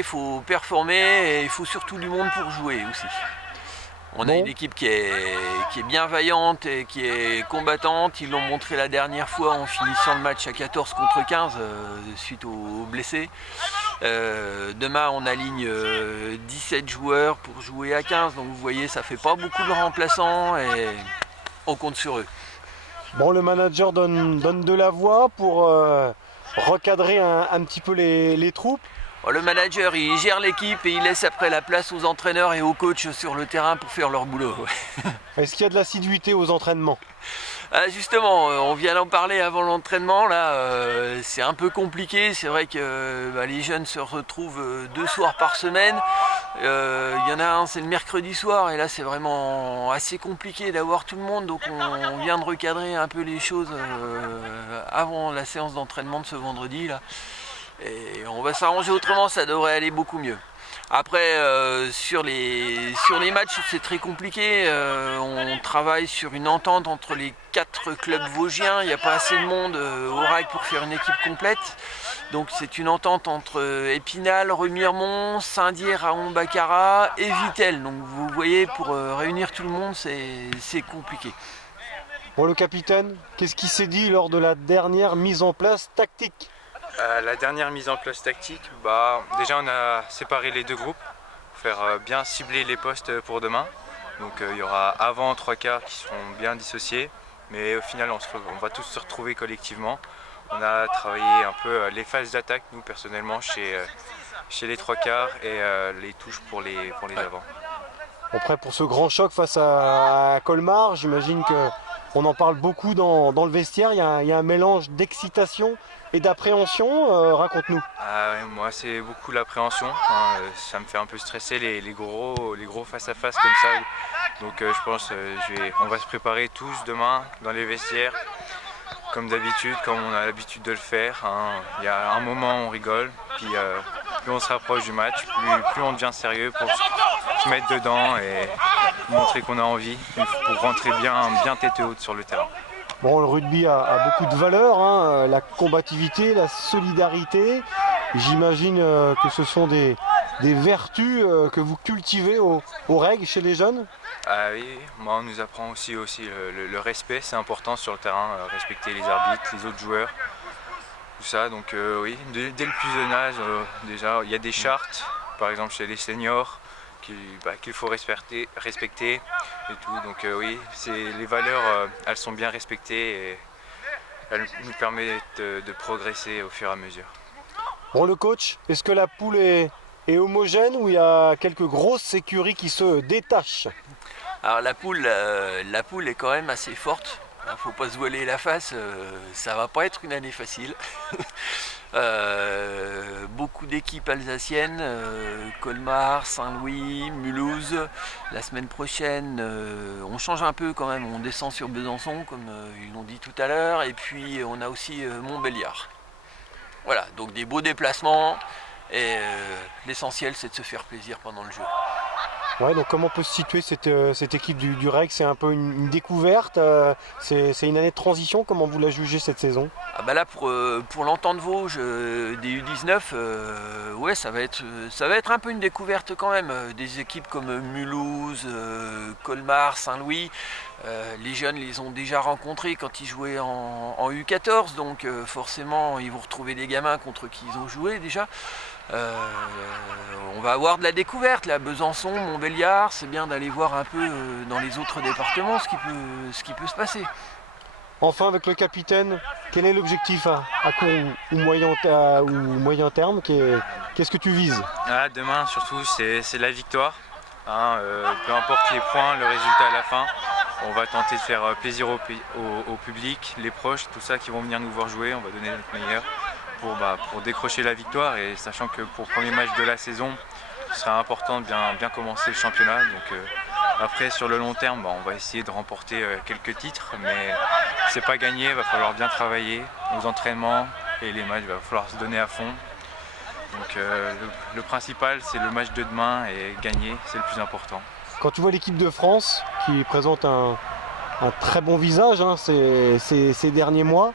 il faut performer et il faut surtout du monde pour jouer aussi. On a une équipe qui est bien vaillante et qui est combattante. Ils l'ont montré la dernière fois en finissant le match à 14 contre 15 suite aux blessés. Demain on aligne 17 joueurs pour jouer à 15. Donc vous voyez, ça fait pas beaucoup de remplaçants et on compte sur eux. Bon, le manager donne de la voix pour recadrer un petit peu les troupes. Le manager, il gère l'équipe et il laisse après la place aux entraîneurs et aux coachs sur le terrain pour faire leur boulot. Est-ce qu'il y a de l'assiduité aux entraînements? Justement, on vient d'en parler avant l'entraînement. Là, c'est un peu compliqué. C'est vrai que les jeunes se retrouvent 2 soirs par semaine. Il y en a un, c'est le mercredi soir. Et là, c'est vraiment assez compliqué d'avoir tout le monde. Donc, on vient de recadrer un peu les choses avant la séance d'entraînement de ce vendredi. Là. Et on va s'arranger autrement, ça devrait aller beaucoup mieux. Après, sur les matchs, c'est très compliqué. On travaille sur une entente entre les 4 clubs vosgiens. Il n'y a pas assez de monde au RAC pour faire une équipe complète. Donc c'est une entente entre Épinal, Remiremont, Saint-Dié, Raon-Baccarat et Vittel. Donc vous voyez, pour réunir tout le monde, c'est compliqué. Bon, le capitaine, qu'est-ce qui s'est dit lors de la dernière mise en place tactique? La dernière mise en place tactique, déjà on a séparé les 2 groupes pour faire bien cibler les postes pour demain. Donc il y aura avant 3 quarts qui seront bien dissociés, mais au final on va tous se retrouver collectivement. On a travaillé un peu les phases d'attaque, nous personnellement, chez les 3 quarts et les touches pour les avants. Prêt pour ce grand choc face à Colmar, j'imagine qu'on en parle beaucoup dans le vestiaire, il y a un mélange d'excitation et d'appréhension, raconte-nous. Moi c'est beaucoup l'appréhension, ça me fait un peu stresser les gros face à face comme ça. Donc je pense on va se préparer tous demain dans les vestiaires, comme d'habitude, comme on a l'habitude de le faire. Il y a un moment où on rigole, puis plus on se rapproche du match, plus on devient sérieux pour se mettre dedans et montrer qu'on a envie pour rentrer bien tête haute sur le terrain. Bon, le rugby a beaucoup de valeurs, la combativité, la solidarité. J'imagine que ce sont des vertus que vous cultivez au REG chez les jeunes. Oui, moi on nous apprend aussi le respect, c'est important sur le terrain, respecter les arbitres, les autres joueurs, tout ça. Donc oui, dès le plus jeune âge, déjà il y a des chartes, par exemple chez les seniors, qu'il faut respecter et tout. Donc oui, les valeurs, elles sont bien respectées et elles nous permettent de progresser au fur et à mesure. Bon, le coach, est-ce que la poule est homogène ou il y a quelques grosses écuries qui se détachent? Alors la poule est quand même assez forte. Faut pas se voiler la face, ça va pas être une année facile. Beaucoup d'équipes alsaciennes, Colmar, Saint-Louis, Mulhouse. La semaine prochaine, on change un peu quand même, on descend sur Besançon comme ils l'ont dit tout à l'heure, et puis on a aussi Montbéliard. Voilà, donc des beaux déplacements, et l'essentiel c'est de se faire plaisir pendant le jeu. Ouais, donc comment peut se situer cette équipe du REG? C'est un peu une découverte, c'est une année de transition, comment vous la jugez cette saison? Là pour l'Entente Vosges des U19, ouais, ça va être un peu une découverte quand même. Des équipes comme Mulhouse, Colmar, Saint-Louis, les jeunes les ont déjà rencontrés quand ils jouaient en U14, donc forcément ils vont retrouver des gamins contre qui ils ont joué déjà. On va avoir de la découverte là, Besançon, Montbéliard, c'est bien d'aller voir un peu dans les autres départements ce qui peut se passer. Enfin, avec le capitaine, quel est l'objectif à court ou moyen terme? Qu'est-ce que tu vises? Demain surtout c'est la victoire, peu importe les points, le résultat à la fin. On va tenter de faire plaisir au public, les proches, tout ça qui vont venir nous voir jouer, on va donner notre meilleur pour décrocher la victoire, et sachant que pour le premier match de la saison, ce sera important de bien commencer le championnat. Donc après sur le long terme, on va essayer de remporter quelques titres, mais c'est pas gagné, il va falloir bien travailler aux entraînements et les matchs, il va falloir se donner à fond. Donc le principal c'est le match de demain, et gagner c'est le plus important. Quand tu vois l'équipe de France qui présente un très bon visage ces derniers mois,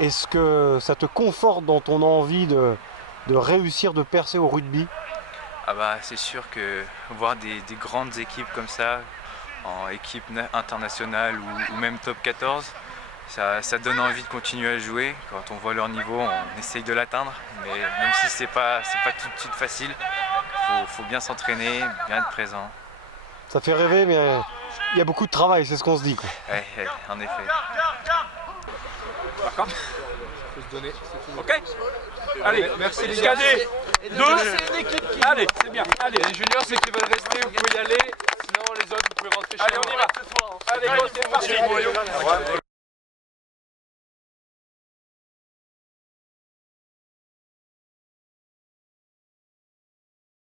est-ce que ça te conforte dans ton envie de réussir, de percer au rugby? Ah bah, c'est sûr que voir des grandes équipes comme ça, en équipe internationale ou même top 14, ça donne envie de continuer à jouer. Quand on voit leur niveau, on essaye de l'atteindre, mais même si c'est pas tout de suite facile, faut bien s'entraîner, bien être présent. Ça fait rêver, mais il y a beaucoup de travail, c'est ce qu'on se dit, quoi. Ouais, en effet. D'accord. Faut se donner. Ok. Allez, merci les gars. 2. Allez, c'est bien. Allez, les juniors, ceux qui veulent rester, vous pouvez y aller. Sinon, les autres, vous pouvez rentrer chez vous. Allez, on y va. Allez, go, c'est parti.